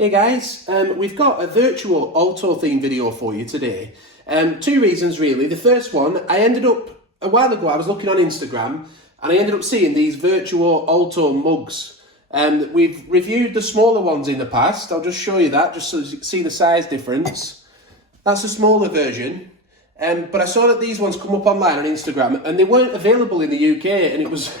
Hey guys, we've got a virtual Alto theme video for you today. Two reasons really. The first one, a while ago I was looking on Instagram and I ended up seeing these virtual Alto mugs. We've reviewed the smaller ones in the past. I'll just show you that just so you can see the size difference. That's a smaller version. But I saw that these ones come up online on Instagram and they weren't available in the UK, and it was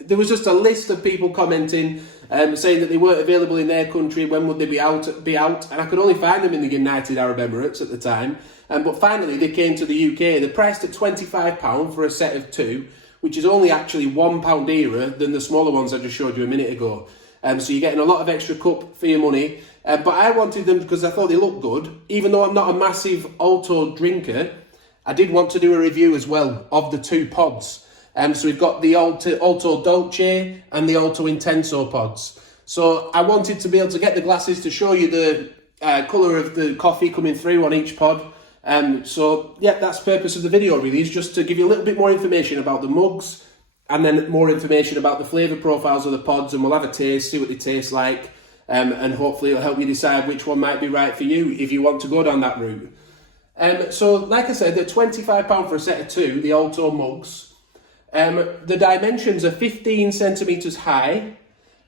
there was just a list of people commenting saying that they weren't available in their country. When would they be out? And I could only find them in the United Arab Emirates at the time. But finally they came to the UK. They're priced at £25 for a set of two, which is only actually £1 dearer than the smaller ones I just showed you a minute ago. So you're getting a lot of extra cup for your money. But I wanted them because I thought they looked good. Even though I'm not a massive Alto drinker, I did want to do a review as well of the two pods. So we've got the Alto Dolce and the Alto Intenso pods. So I wanted to be able to get the glasses to show you the colour of the coffee coming through on each pod. So yeah, that's the purpose of the video really, is just to give you a little bit more information about the mugs and then more information about the flavour profiles of the pods, and we'll have a taste, see what they taste like, and hopefully it'll help you decide which one might be right for you if you want to go down that route. So, like I said, they're £25 for a set of two, the Alto mugs. The dimensions are 15 centimetres high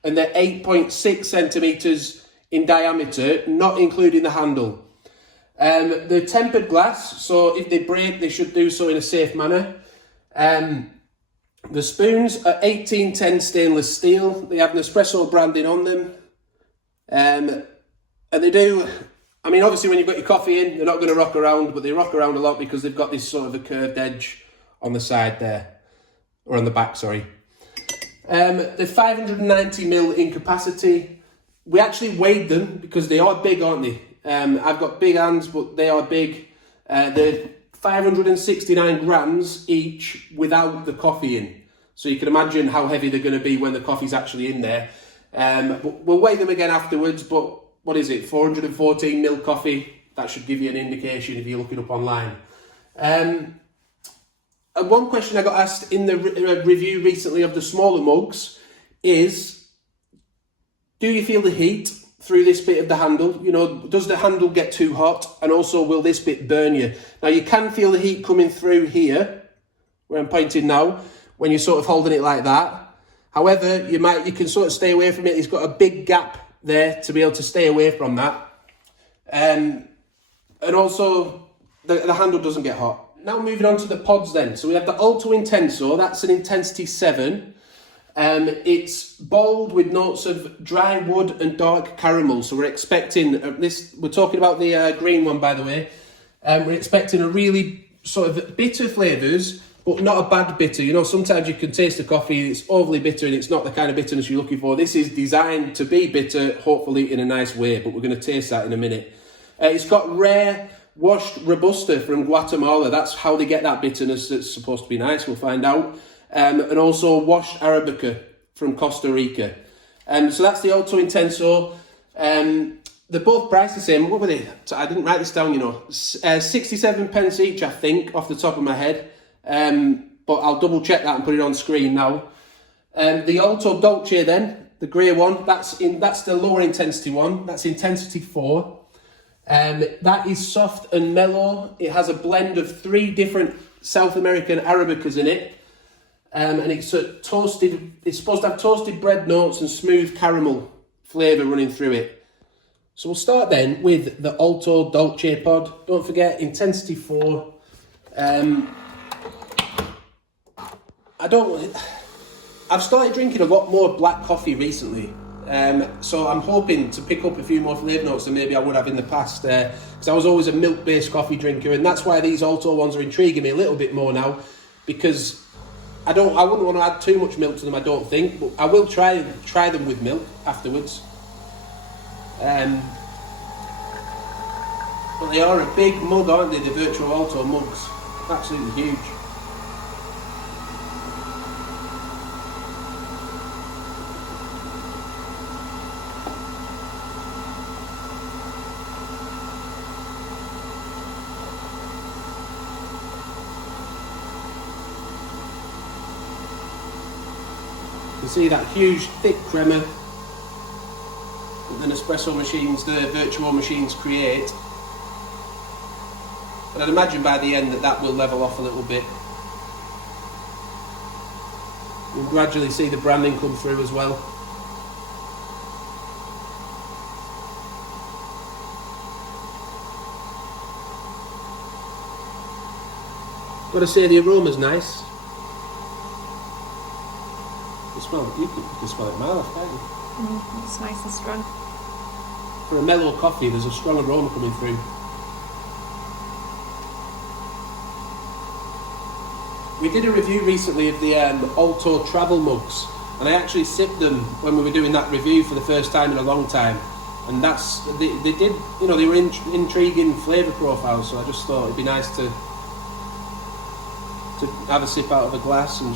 and they're 8.6 centimetres in diameter, not including the handle. They're tempered glass, so if they break, they should do so in a safe manner. The spoons are 1810 stainless steel. They have Nespresso branding on them. And they do... I mean, obviously when you've got your coffee in, they're not going to rock around, but they rock around a lot because they've got this sort of a curved edge on the side there, or on the back, sorry. They're 590ml in capacity. We actually weighed them because they are big, aren't they? I've got big hands, but they are big. They're 569 grams each without the coffee in. So you can imagine how heavy they're going to be when the coffee's actually in there. But we'll weigh them again afterwards, but what is it, 414ml coffee? That should give you an indication if you're looking up online. And one question I got asked in the review recently of the smaller mugs is, do you feel the heat through this bit of the handle? You know, does the handle get too hot? And also, will this bit burn you? Now, you can feel the heat coming through here, where I'm pointing now, when you're sort of holding it like that. However, you can sort of stay away from it. It's got a big gap there to be able to stay away from that. And also, the handle doesn't get hot. Now moving on to the pods then. So we have the Alto Intenso, that's an intensity 7. It's bold with notes of dry wood and dark caramel. So we're expecting we're talking about the green one, by the way. We're expecting a really sort of bitter flavours, but not a bad bitter. You know, sometimes you can taste the coffee, it's overly bitter and it's not the kind of bitterness you're looking for. This is designed to be bitter, hopefully in a nice way, but we're going to taste that in a minute. It's got rare washed Robusta from Guatemala. That's how they get that bitterness that's supposed to be nice, we'll find out. And also washed Arabica from Costa Rica. So that's the Alto Intenso. They're both priced the same. What were they? I didn't write this down, you know. 67 pence each, I think, off the top of my head. But I'll double check that and put it on screen now. The Alto Dolce then, the grey one, that's the lower intensity one. That's intensity 4. That is soft and mellow. It has a blend of 3 different South American Arabicas in it. And it's it's supposed to have toasted bread notes and smooth caramel flavour running through it. So we'll start then with the Alto Dolce pod. Don't forget, intensity 4. I've started drinking a lot more black coffee recently, so I'm hoping to pick up a few more flavour notes than maybe I would have in the past, because I was always a milk-based coffee drinker, and that's why these Alto ones are intriguing me a little bit more now, because I wouldn't want to add too much milk to them, I don't think, but I will try them with milk afterwards. But they are a big mug, aren't they, the Virtuo Alto mugs? Absolutely huge. You can see that huge thick crema. that the Nespresso machines, the Vertuo machines create. And I'd imagine by the end that will level off a little bit. You'll gradually see the branding come through as well. Got to say the aroma's nice. You can smell it a mile off, can't you? It's nice and strong. For a mellow coffee, there's a strong aroma coming through. We did a review recently of the Alto travel mugs, and I actually sipped them when we were doing that review for the first time in a long time. And they did, you know, they were intriguing flavour profiles, so I just thought it'd be nice to have a sip out of a glass and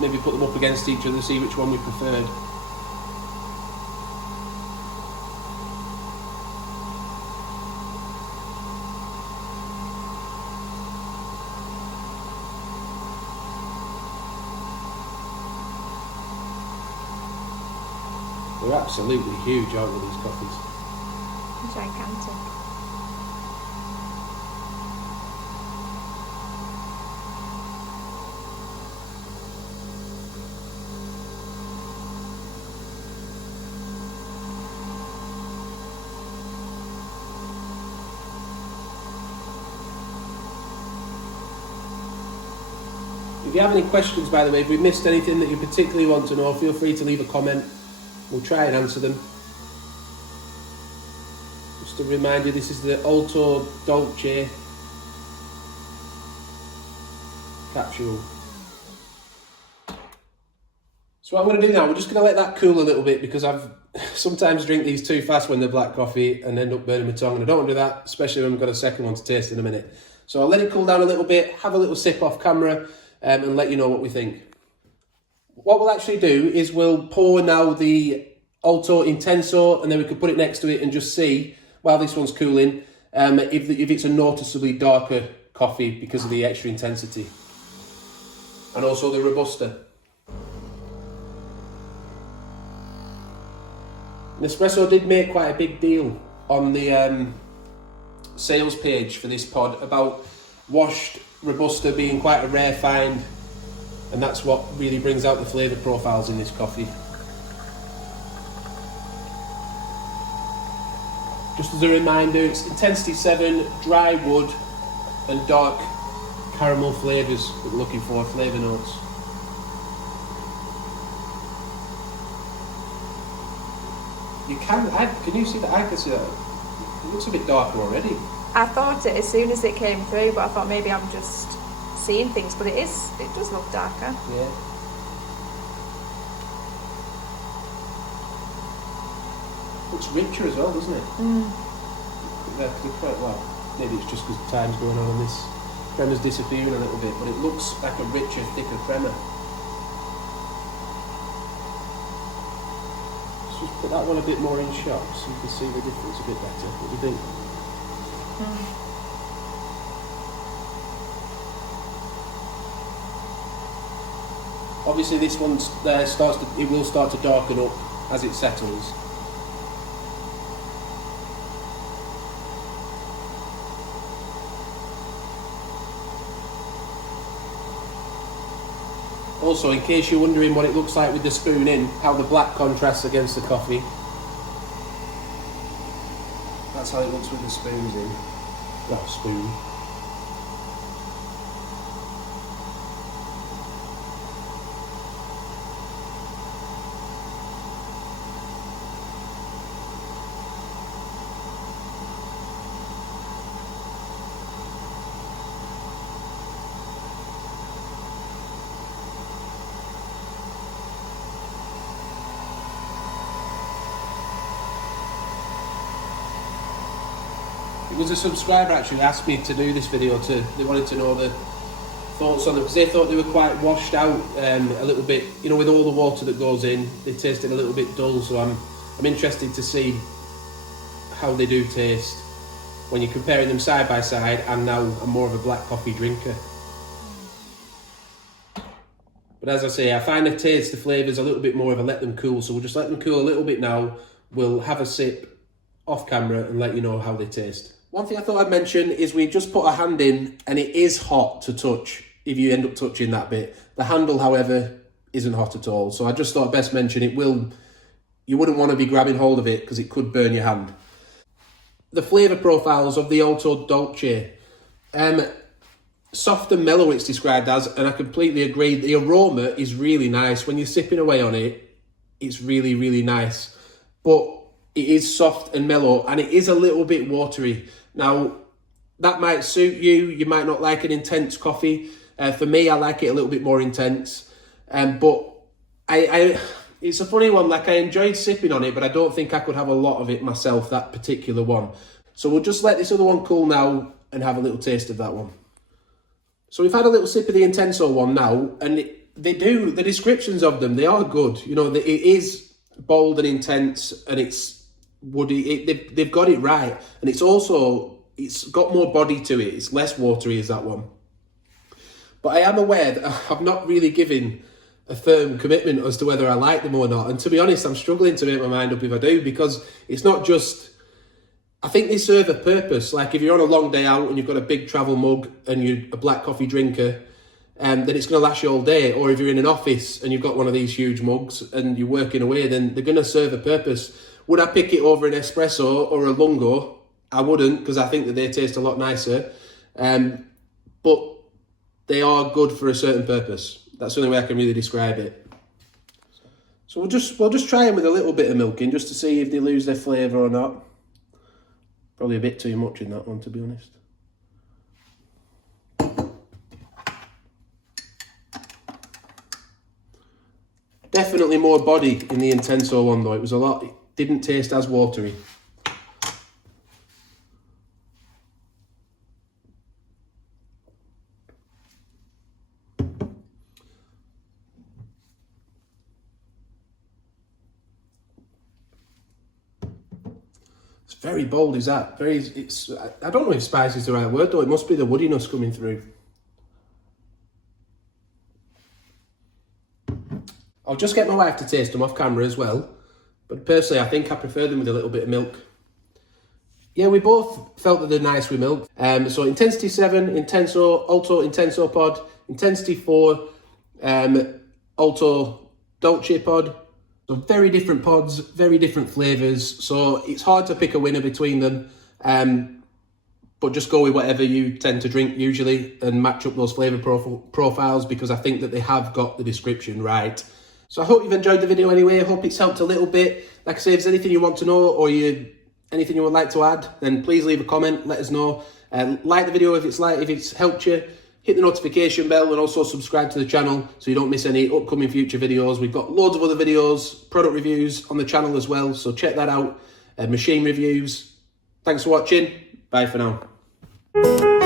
maybe put them up against each other, see which one we preferred. They're absolutely huge, aren't they, these coffees? Gigantic. If you have any questions, by the way, if we missed anything that you particularly want to know, feel free to leave a comment. We'll try and answer them. Just to remind you, this is the Alto Dolce capsule. So what I'm going to do now, we're just going to let that cool a little bit, because I've sometimes drink these too fast when they're black coffee and end up burning my tongue, and I don't want to do that, especially when we've got a second one to taste in a minute. So I'll let it cool down a little bit, have a little sip off camera, and let you know what we think. What we'll actually do is we'll pour now the Alto Intenso, and then we could put it next to it and just see, while this one's cooling, if it's a noticeably darker coffee because of the extra intensity. And also the Robusta. Nespresso did make quite a big deal on the sales page for this pod about washed Robusta being quite a rare find, and that's what really brings out the flavour profiles in this coffee. Just as a reminder, it's intensity 7, dry wood and dark caramel flavours that we're looking for, flavour notes. Can you see that? I can see that. It looks a bit darker already. I thought it as soon as it came through, but I thought maybe I'm just seeing things, but it does look darker. Yeah. Looks richer as well, doesn't it? They're quite well. Maybe it's just because time's going on and this crema's disappearing a little bit, but it looks like a richer, thicker crema. Let's just put that one a bit more in shot so you can see the difference a bit better. What do you think? Obviously this one it will start to darken up as it settles. Also, in case you're wondering what it looks like with the spoon in, how the black contrasts against the coffee. That's how it looks with the spoons in. That spoon. It was a subscriber actually asked me to do this video. They wanted to know the thoughts on them because they thought they were quite washed out a little bit. You know, with all the water that goes in, they tasted a little bit dull. So I'm interested to see how they do taste when you're comparing them side by side. And now I'm more of a black coffee drinker. But as I say, I find the flavours a little bit more of a let them cool. So we'll just let them cool a little bit now. we'll have a sip off camera and let you know how they taste. One thing I thought I'd mention is we just put a hand in and it is hot to touch if you end up touching that bit. The handle, however, isn't hot at all. So I just thought I'd best mention you wouldn't want to be grabbing hold of it because it could burn your hand. The flavour profiles of the Alto Dolce. Soft and mellow it's described as, and I completely agree. The aroma is really nice. When you're sipping away on it, it's really, really nice. But it is soft and mellow, and it is a little bit watery. Now, that might suit you. You might not like an intense coffee. For me, I like it a little bit more intense. But it's a funny one. Like, I enjoyed sipping on it, but I don't think I could have a lot of it myself, that particular one. So we'll just let this other one cool now and have a little taste of that one. So we've had a little sip of the Intenso one now, and the descriptions of them, they are good. You know, it is bold and intense, and it's woody. They've got it right, and it's got more body to it. It's less watery as that one. But I am aware that I've not really given a firm commitment as to whether I like them or not. And to be honest, I'm struggling to make my mind up if I do, because it's not just... I think they serve a purpose. Like, if you're on a long day out and you've got a big travel mug and you're a black coffee drinker, then it's going to last you all day. Or if you're in an office and you've got one of these huge mugs and you're working away, then they're going to serve a purpose. Would I pick it over an espresso or a lungo? I wouldn't, because I think that they taste a lot nicer. But they are good for a certain purpose. That's the only way I can really describe it. So we'll just try them with a little bit of milk in, just to see if they lose their flavour or not. Probably a bit too much in that one, to be honest. Definitely more body in the Intenso one though. It didn't taste as watery. Very bold, is that? I don't know if spice is the right word though. It must be the woodiness coming through. I'll just get my wife to taste them off camera as well. But personally, I think I prefer them with a little bit of milk. Yeah, we both felt that they're nice with milk. So Intensity 7, Intenso, Alto Intenso Pod, Intensity 4, Alto Dolce Pod. So very different pods, very different flavours. So it's hard to pick a winner between them. But just go with whatever you tend to drink usually and match up those flavour profiles, because I think that they have got the description right. So I hope you've enjoyed the video anyway. I hope it's helped a little bit. Like I say, if there's anything you want to know or anything you would like to add, then please leave a comment, let us know. Like the video if it's helped you. Hit the notification bell and also subscribe to the channel so you don't miss any upcoming future videos. We've got loads of other videos, product reviews on the channel as well, so check that out. Machine reviews. Thanks for watching. Bye for now.